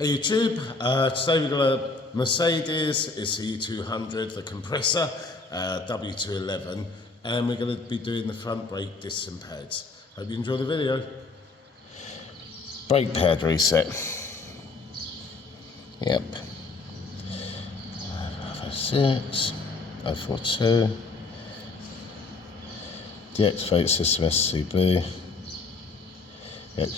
Hey YouTube, today we've got a Mercedes, it's the E200, the compressor, W211, and we're going to be doing the front brake discs and pads. Hope you enjoy the video. Brake pad reset. Yep. 506, 042. Deactivate system SCB. Yep.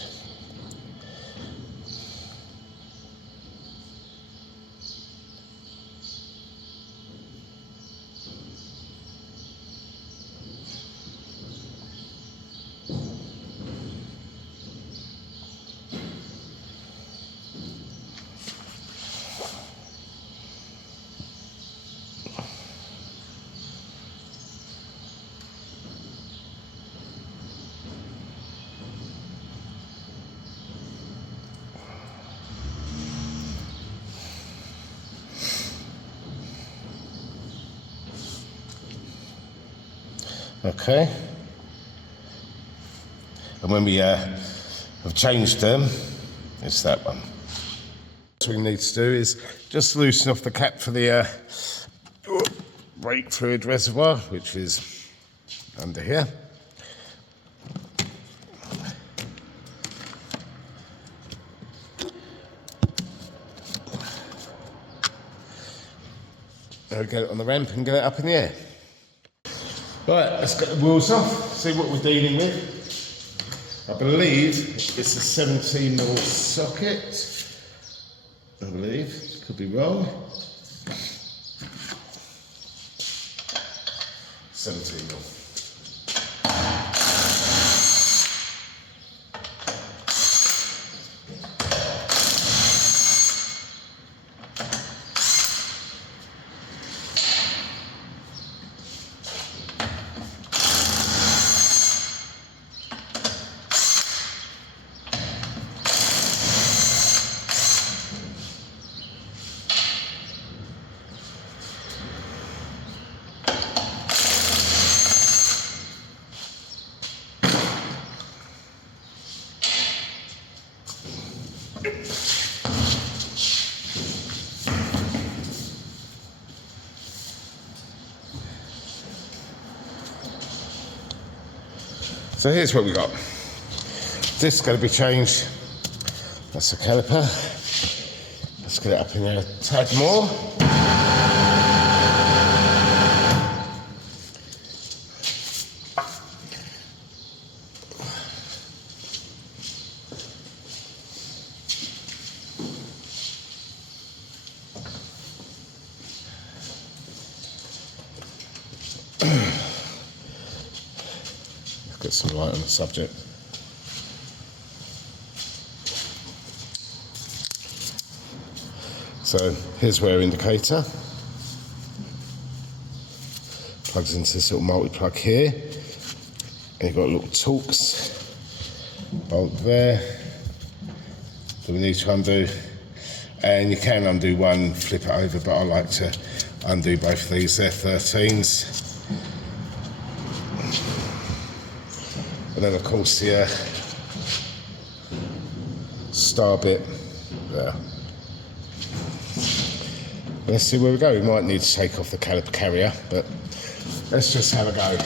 Okay, and when we have changed them, it's that one. What we need to do is just loosen off the cap for the brake fluid reservoir, which is under here. There we get it on the ramp and get it up in the air. Right, let's get the wheels off, see what we're dealing with. I believe it's a 17mm socket. I believe, could be wrong. 17mm. So here's what we got. This is going to be changed. That's the caliper. Let's get it up in there a tad more. Get some light on the subject. So here's wear indicator. Plugs into this little multi-plug here. And you've got a little Torx bolt there that we need to undo. And you can undo one, flip it over, but I like to undo both of these. They're 13s. And then of course the star bit there. Let's see where we go. We might need to take off the caliper carrier, but let's just have a go.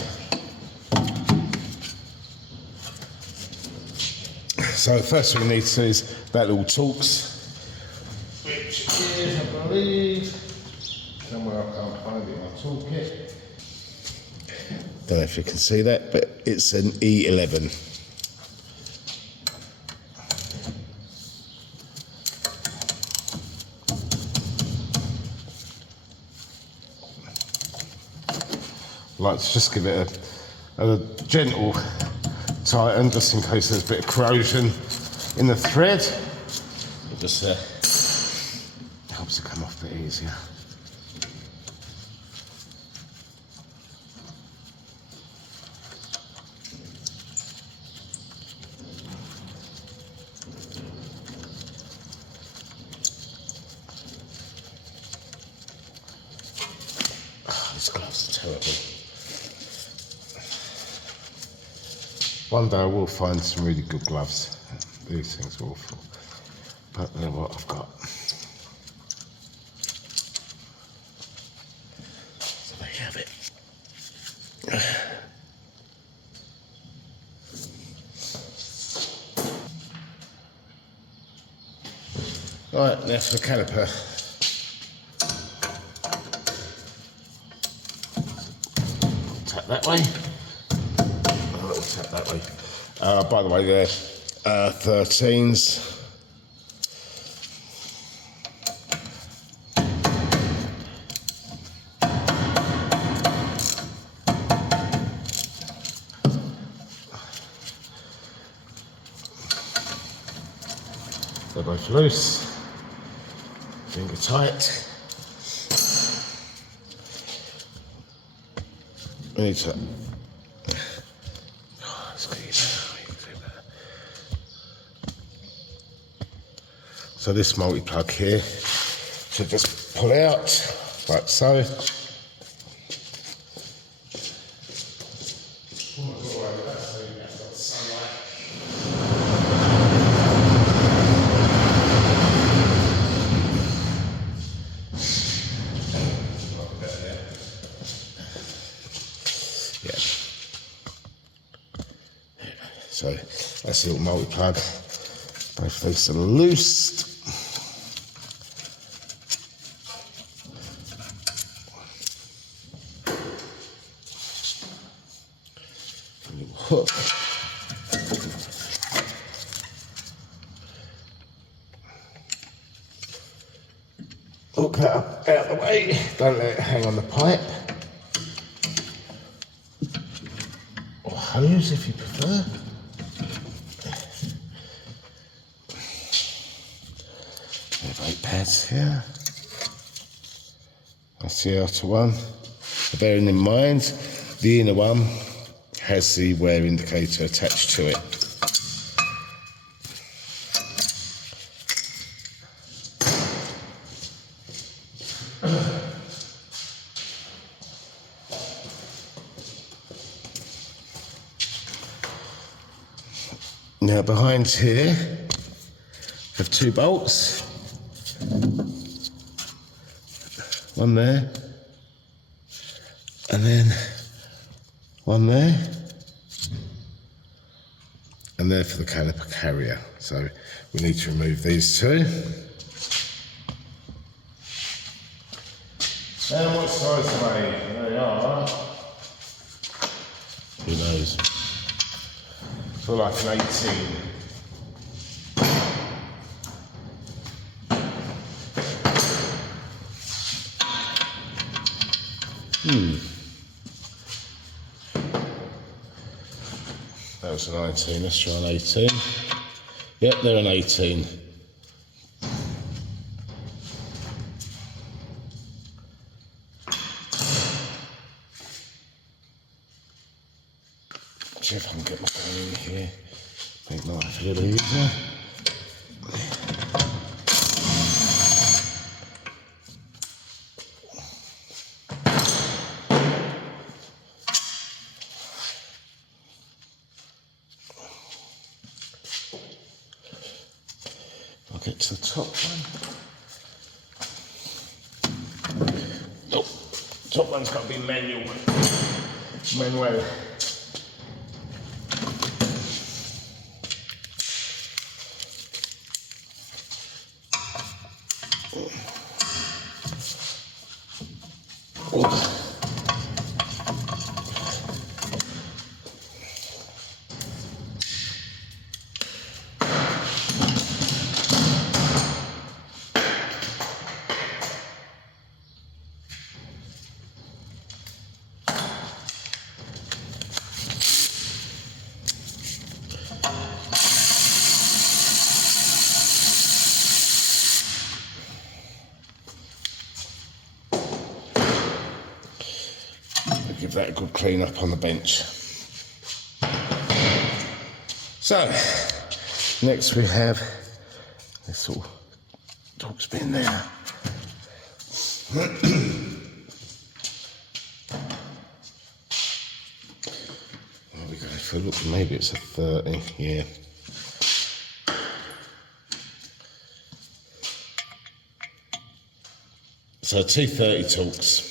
So the first thing we need to do is that little Torx, which is, I believe, somewhere I can't find it in my toolkit. Don't know if you can see that, but it's an E11. I like to just give it a gentle tighten, just in case there's a bit of corrosion in the thread. It just helps it come off a bit easier. These gloves are terrible. One day I will find some really good gloves. These things are awful. But then what I've got. So there you have it. Right, now for the caliper. Tap that way. A little tap that way. By the way, they're 13s. They're both loose. Finger tight. We need to. Oh, let's get you there. So this multi-plug here should just pull out like so. So that's the little multi-plug. Both of these are loose. A little hook. Hook that up out of the way. Don't let it hang on the pipe. Or hose if you prefer. Brake pads here. That's the outer one. Bearing in mind, the inner one has the wear indicator attached to it. Now behind here, have 2 bolts. One there, and then one there, and there for the caliper carrier. So we need to remove these 2. And what size are they? They are, who knows, feel like an 18. That was an 19, let's try an 18. Yep, they're an 18. See if I can get my phone in here. Make life a little easier. I'll get to the top one. Oh, top one's got to be manual. Manuel. Give that a good clean up on the bench. So, next we have this little dog spin there. There we go, for a look, maybe it's a 30, yeah. So 230 torques.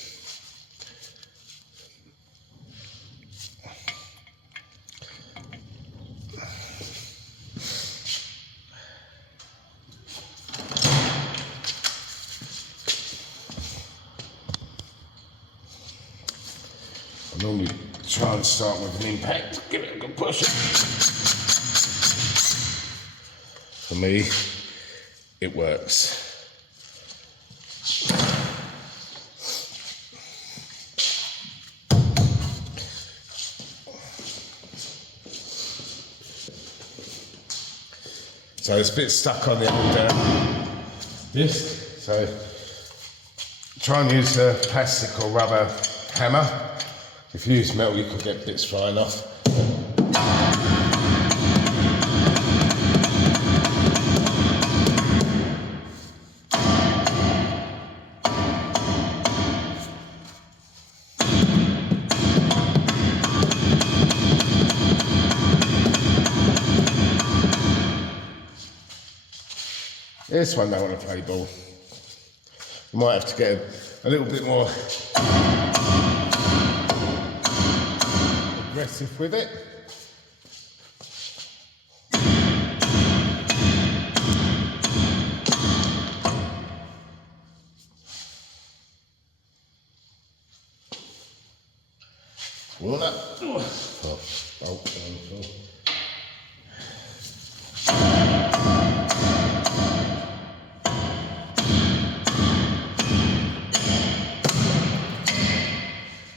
I normally try and start with an impact, give it a good push. For me, it works. So it's a bit stuck on the old disc, so try and use a plastic or rubber hammer. If you use metal, you could get bits flying off. This one don't want to play ball. You might have to get a little bit more aggressive with it. Roll up. Oh, bolt down.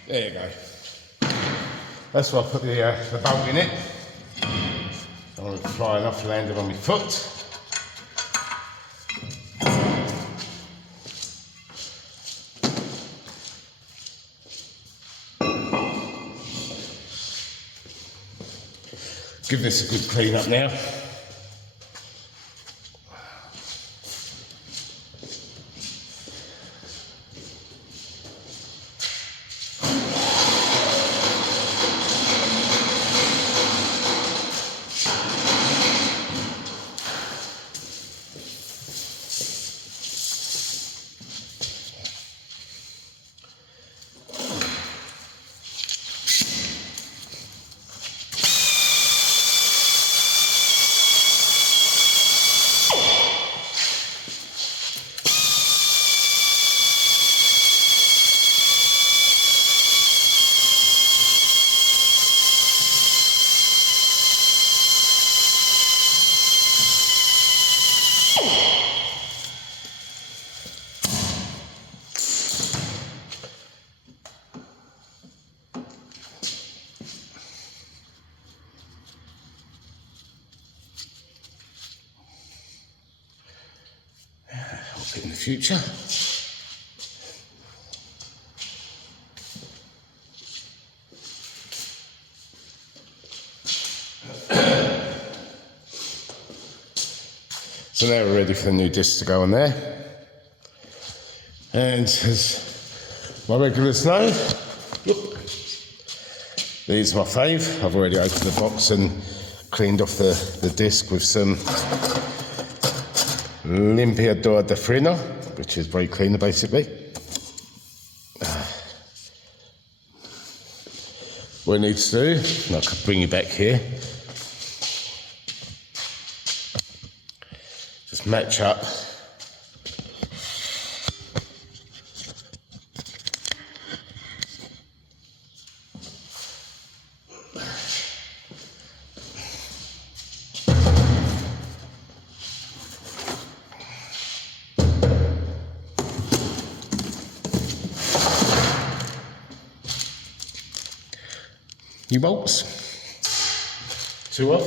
There you go. That's why I put the bolt in it. I don't want it flying off, landing on my foot. Give this a good clean up now. In the future. So now we're ready for the new disc to go on there. And as my regulars know, look, these are my fave. I've already opened the box and cleaned off the disc with some limpiador de freno, which is brake cleaner basically. What it needs to do, and I can bring you back here, just match up new bolts, 2 off.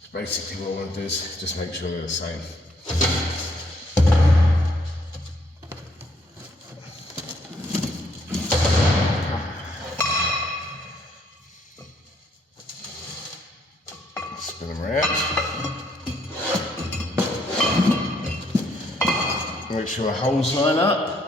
So basically what I want to do is just make sure they're the same. Spin them around. Make sure the holes line up.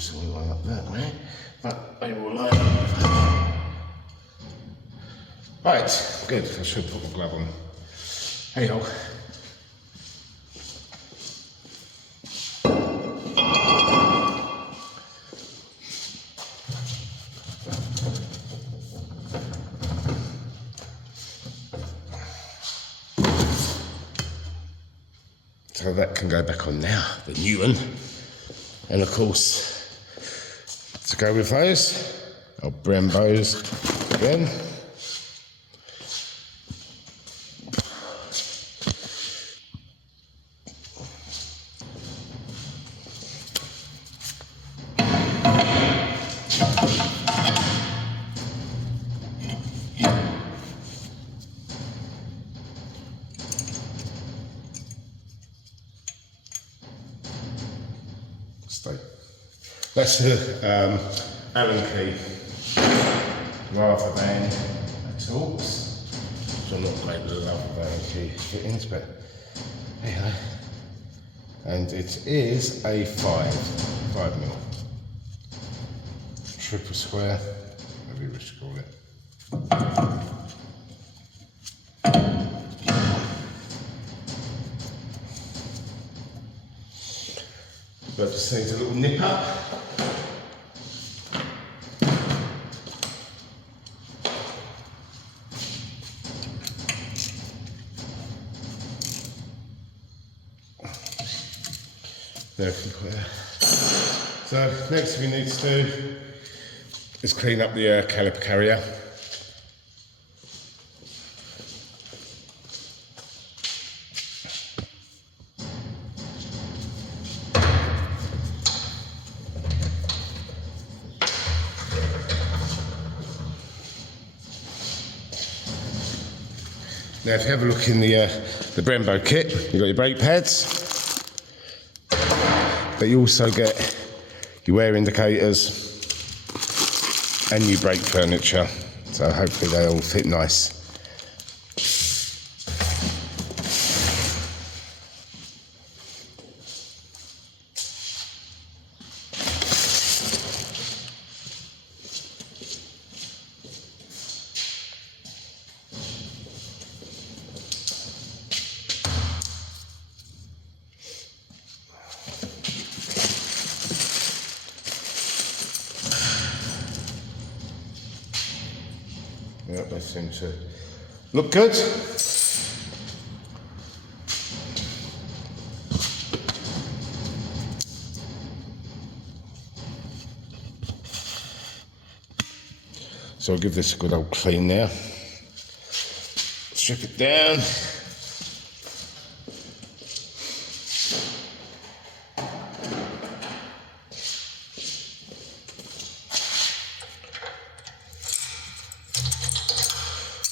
course they will line up that way, but they will line up. Right, good. I should put my glove on. Hey ho. So that can go back on now, the new one. And of course, to go with those, our Brembos again. That's the Allen key rather than a Torx. So I'm not great with the other Allen key fittings, but hey, and it is a 5mm triple square, whatever you wish to call it. But just needs a little nip up. There, so next thing we need to do is clean up the caliper carrier. Now if you have a look in the Brembo kit, you've got your brake pads. But you also get your wear indicators and your brake furniture, so hopefully they all fit nice. Yeah, they seem to look good. So I'll give this a good old clean now. Strip it down.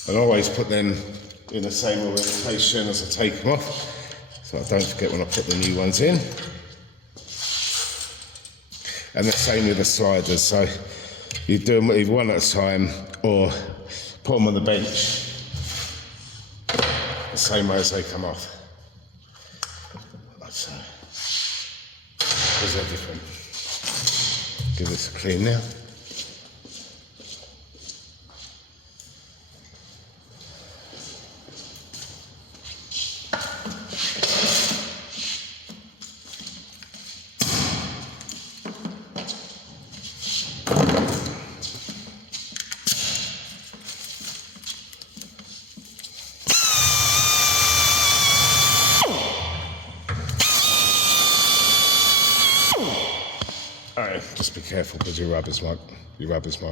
And always put them in the same orientation as I take them off, so I don't forget when I put the new ones in. And the same with the sliders, so you do them either one at a time or put them on the bench the same way as they come off. Because they're different. Give this a clean now. Alright, just be careful because your rubbers might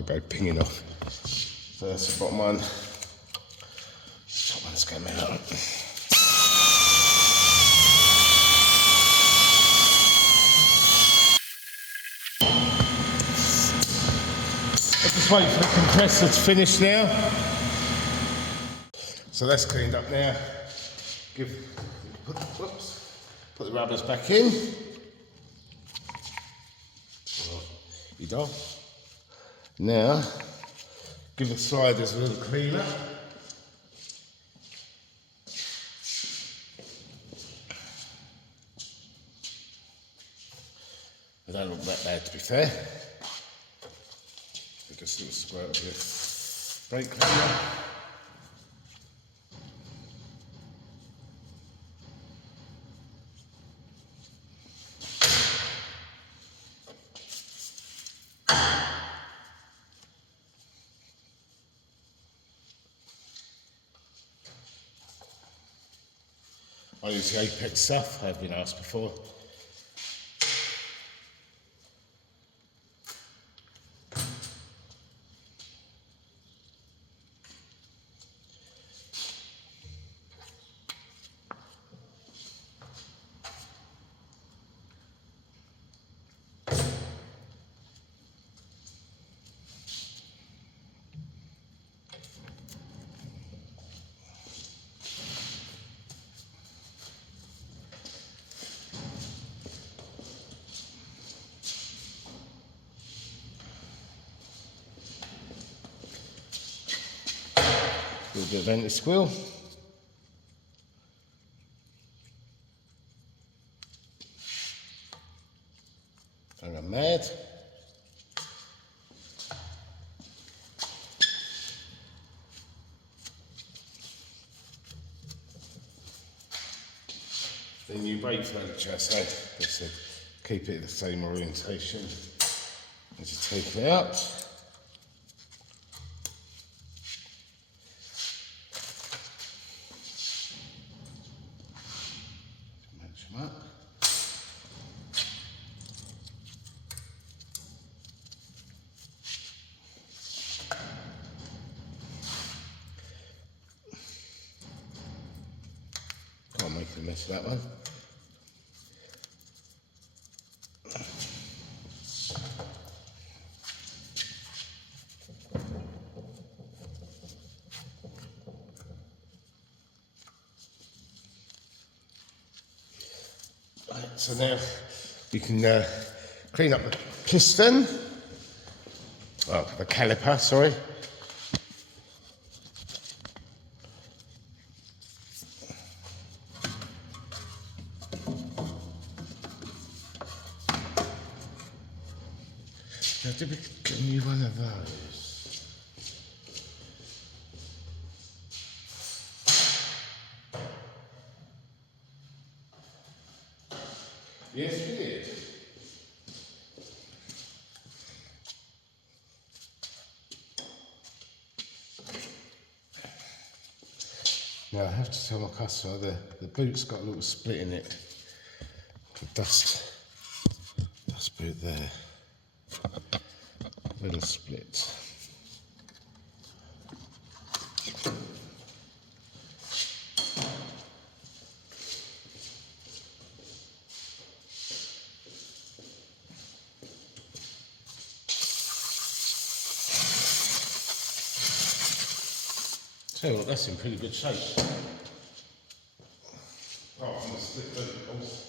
go pinging off. So that's the bottom one. Top one's coming out. I'll just wait for the compressor to finish now. So that's cleaned up now. Put the rubbers back in. You do. Now, give the sliders a little cleaner. They don't look that bad to be fair. Just a little squirt of your brake cleaner. I use the Apex stuff, I've been asked before. A little bit of anti-squeal. And I'm mad. The new brake furniture, so they said keep it the same orientation as you take it out. Match them up. Can't make a mess of that one. Right, so now we can clean up the piston, well, the caliper, sorry. Now, did we get me one of those? Yes, we did. Now, I have to tell my customer the boot's got a little split in it. The dust boot there. Little split. Tell you what, that's in pretty good shape. Oh, I'm gonna split boot, of course.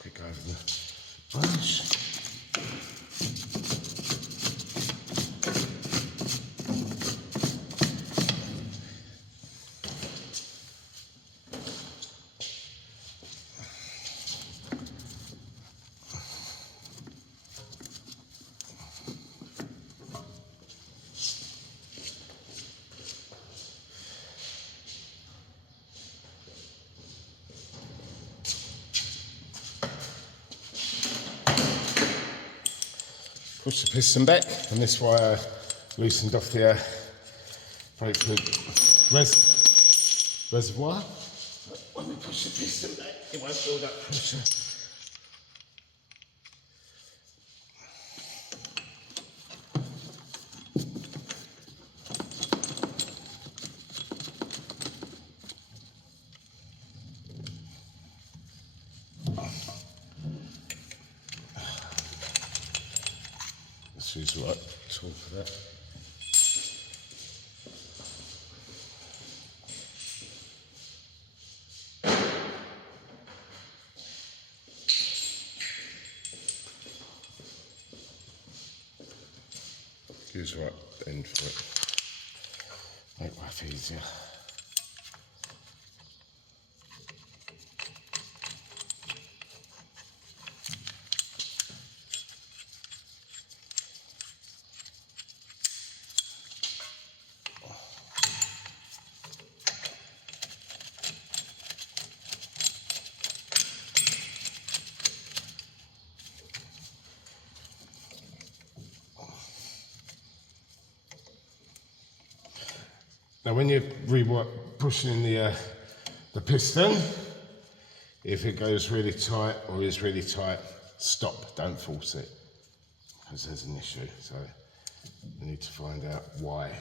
Quick over the bunch. Push the piston back, and this wire loosened off the brake fluid reservoir. When we push the piston back, it won't build up pressure. Let's use the right tool for that. Use the right end for it. Make life easier. Now when you're pushing in the piston, if it goes really tight or is really tight, stop, don't force it, because there's an issue. So you need to find out why.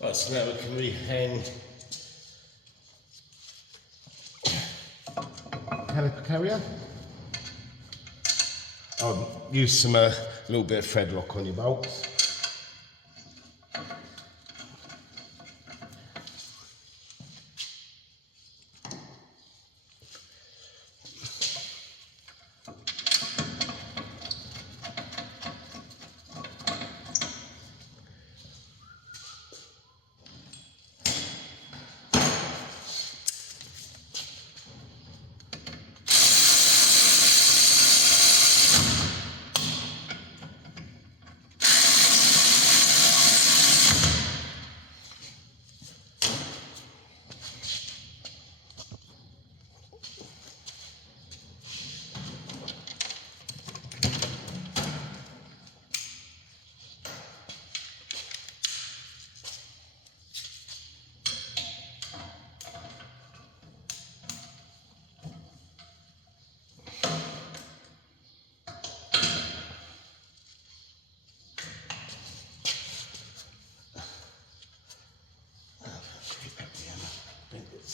Right, so now we can rehang caliper carrier. I'll use some a little bit of thread lock on your bolts.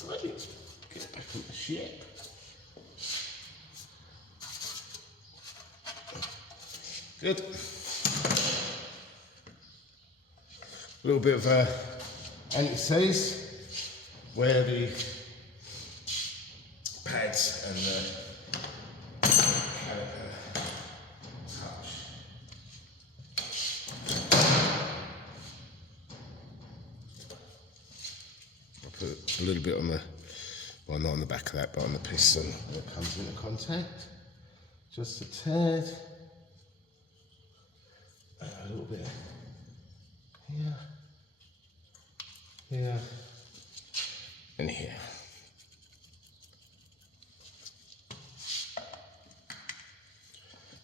Let's get back on the ship. Good. A little bit of anti-seize where the pads and the caliper touch. I'll put a little bit on the, well, not on the back of that, but on the piston where it comes into contact. Just a tad. A little bit here, here, and here.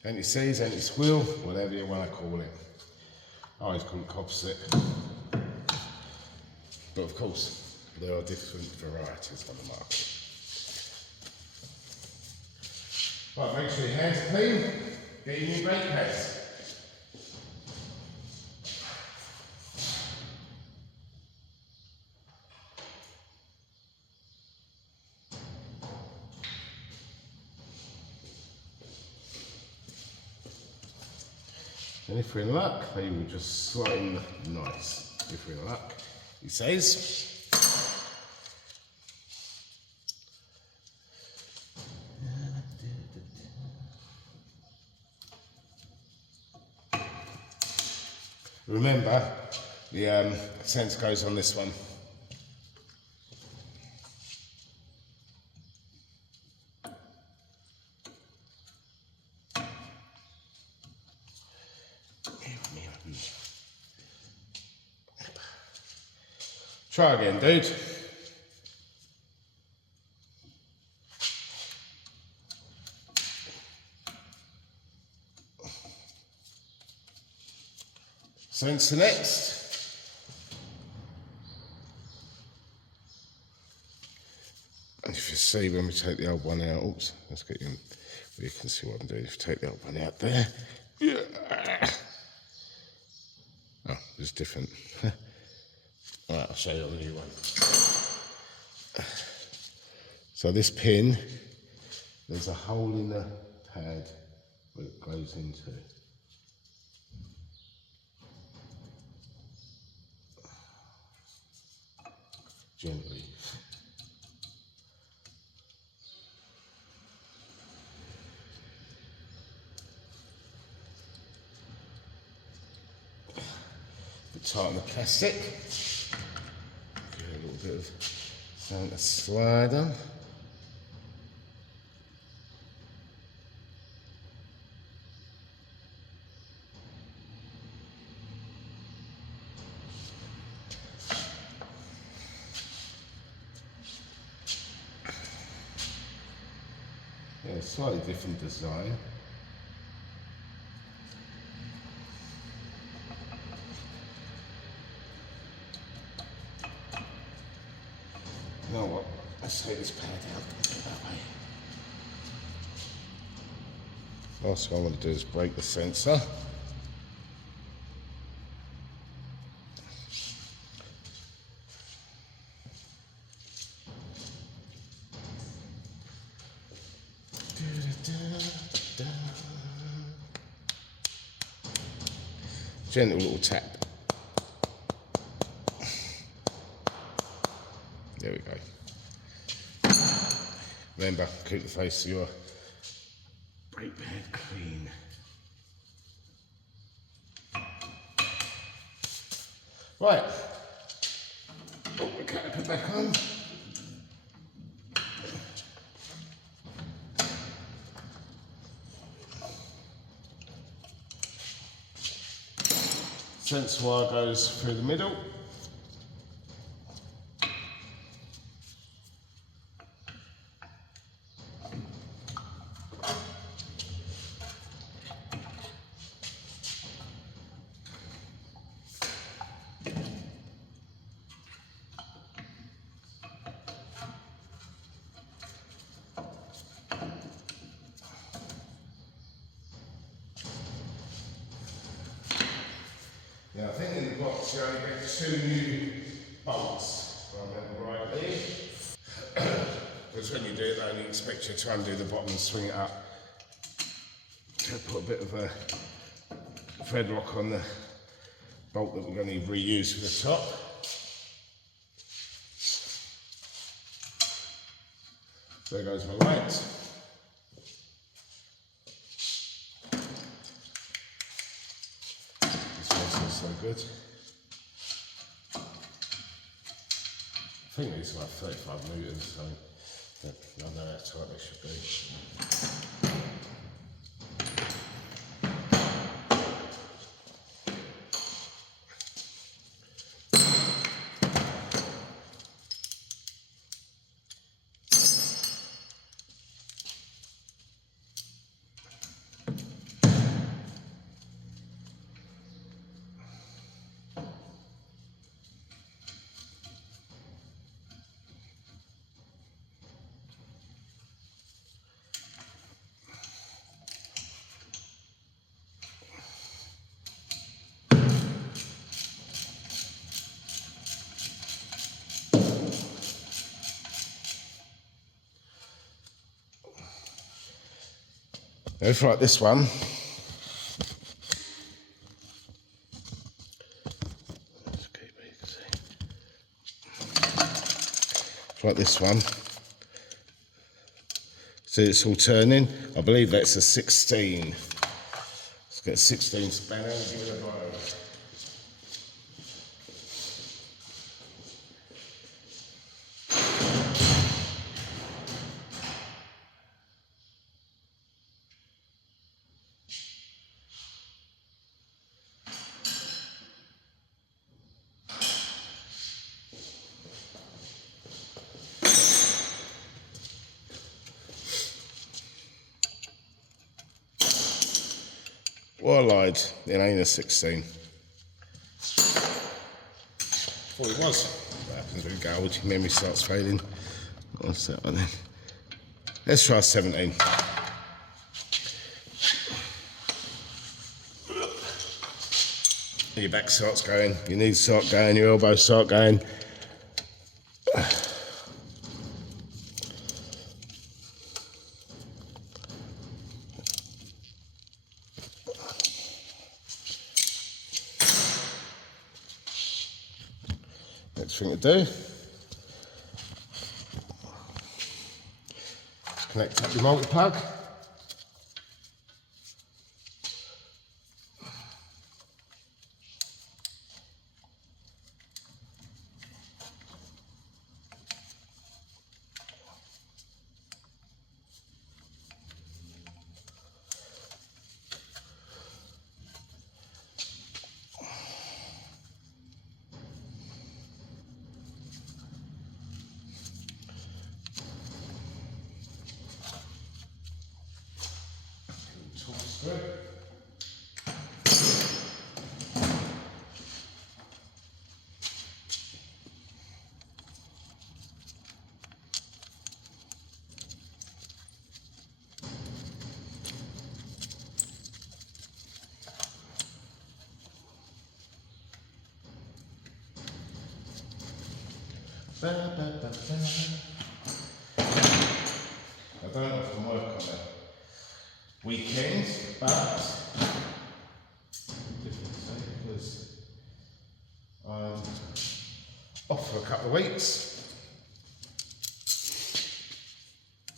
Anti-seize, anti-squeal, whatever you want to call it. I always call it composite. But of course, there are different varieties on the market. Right, make sure your hands are clean. Get your new brake pads. And if we're in luck, they will just slot in nice. If we're in luck, he says. Remember, the sense goes on this one. Try again, dude. Sensor next. And if you see when we take the old one out, oops, let's get you in where you can see what I'm doing. If you take the old one out there, oh, it's different. Alright, I'll show you on the new one. So this pin, there's a hole in the pad where it goes into. Gently. Tighten the plastic. Give it a little bit of something to slide on. Yeah, slightly different design. You know what? Let's take this pad out. That way. Last thing I want to do is break the sensor. Gentle little tap. There we go. Remember, keep the face of your brake pad clean. Right. Put the caliper back on. Sensor wire goes through the middle. Now I think in the box you only get 2 new bolts, if I remember rightly. Because when you do it they only expect you to undo the bottom and swing it up. So put a bit of a thread lock on the bolt that we're going to reuse for the top. There goes my light. So good. I think these are like 35 newtons, so I don't know how tight they should be. If like this one, like this one, see it's all turning. I believe that's a 16. Let's get a 16 spanner and give it a go. Well, I lied, it ain't a 16. Thought it was. What happens when you go old, your memory starts fading. What's that one then? Let's try 17. Your back starts going, your knees start going, your elbows start going. Next thing to do, connect up your multi-plug. I don't know if I can work on the weekends, but because I'm off for a couple of weeks.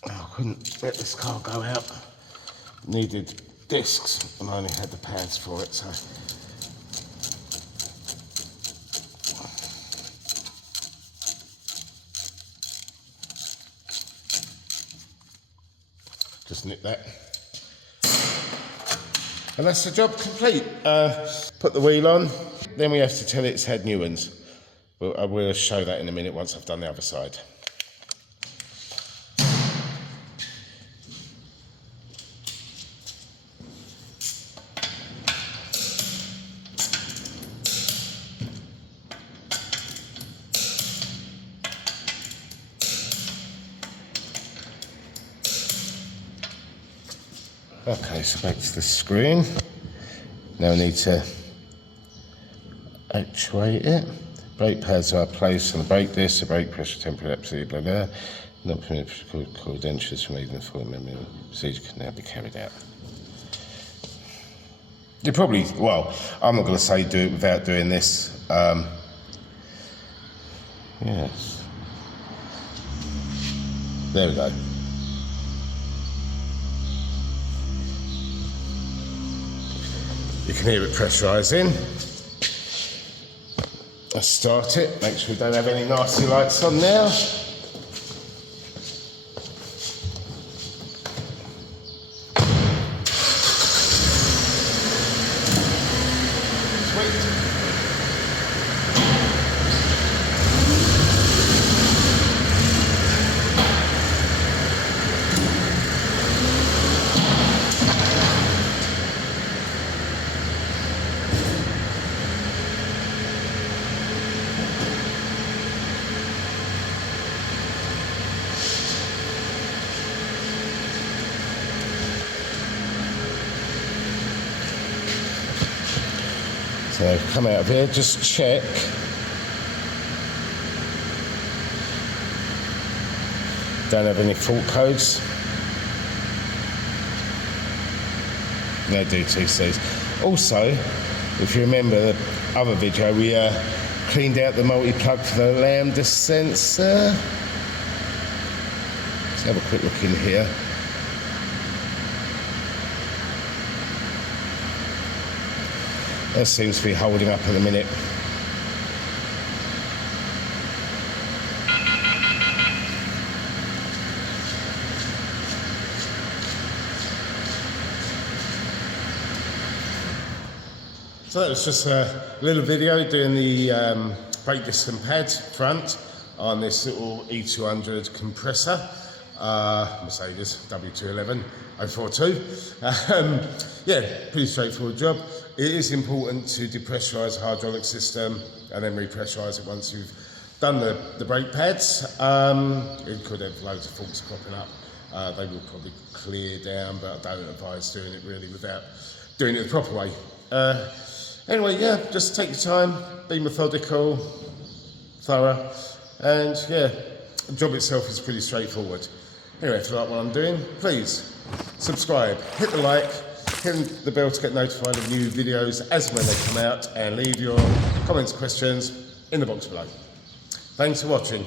I couldn't let this car go out. Needed discs and I only had the pads for it, so just nip that. And that's the job complete. Put the wheel on, then we have to tell it it's had new ones. But I will show that in a minute once I've done the other side. Okay, so back to the screen. Now we need to actuate it. Brake pads are placed on the brake disc, the brake pressure, temperature, absolutely blah blah. Not permitted core dentures from even the full memory procedure can now be carried out. You probably, well, I'm not going to say do it without doing this. Yes. There we go. You can hear it pressurising. Let's start it, make sure we don't have any nasty lights on now. So come out of here, just check. Don't have any fault codes. No DTCs. Also, if you remember the other video, we cleaned out the multi-plug for the lambda sensor. Let's have a quick look in here. That seems to be holding up in a minute. So that was just a little video doing the brake disc and pads front on this little E200 compressor, Mercedes W211 042. Yeah, pretty straightforward job. it is important to depressurize the hydraulic system and then repressurize it once you've done the brake pads. It could have loads of faults cropping up. They will probably clear down, but I don't advise doing it really without doing it the proper way. Anyway, yeah, just take your time, be methodical, thorough, and yeah, the job itself is pretty straightforward. Anyway, if you like what I'm doing, please subscribe, hit the like, hit the bell to get notified of new videos as and when they come out, and leave your comments, questions in the box below. Thanks for watching.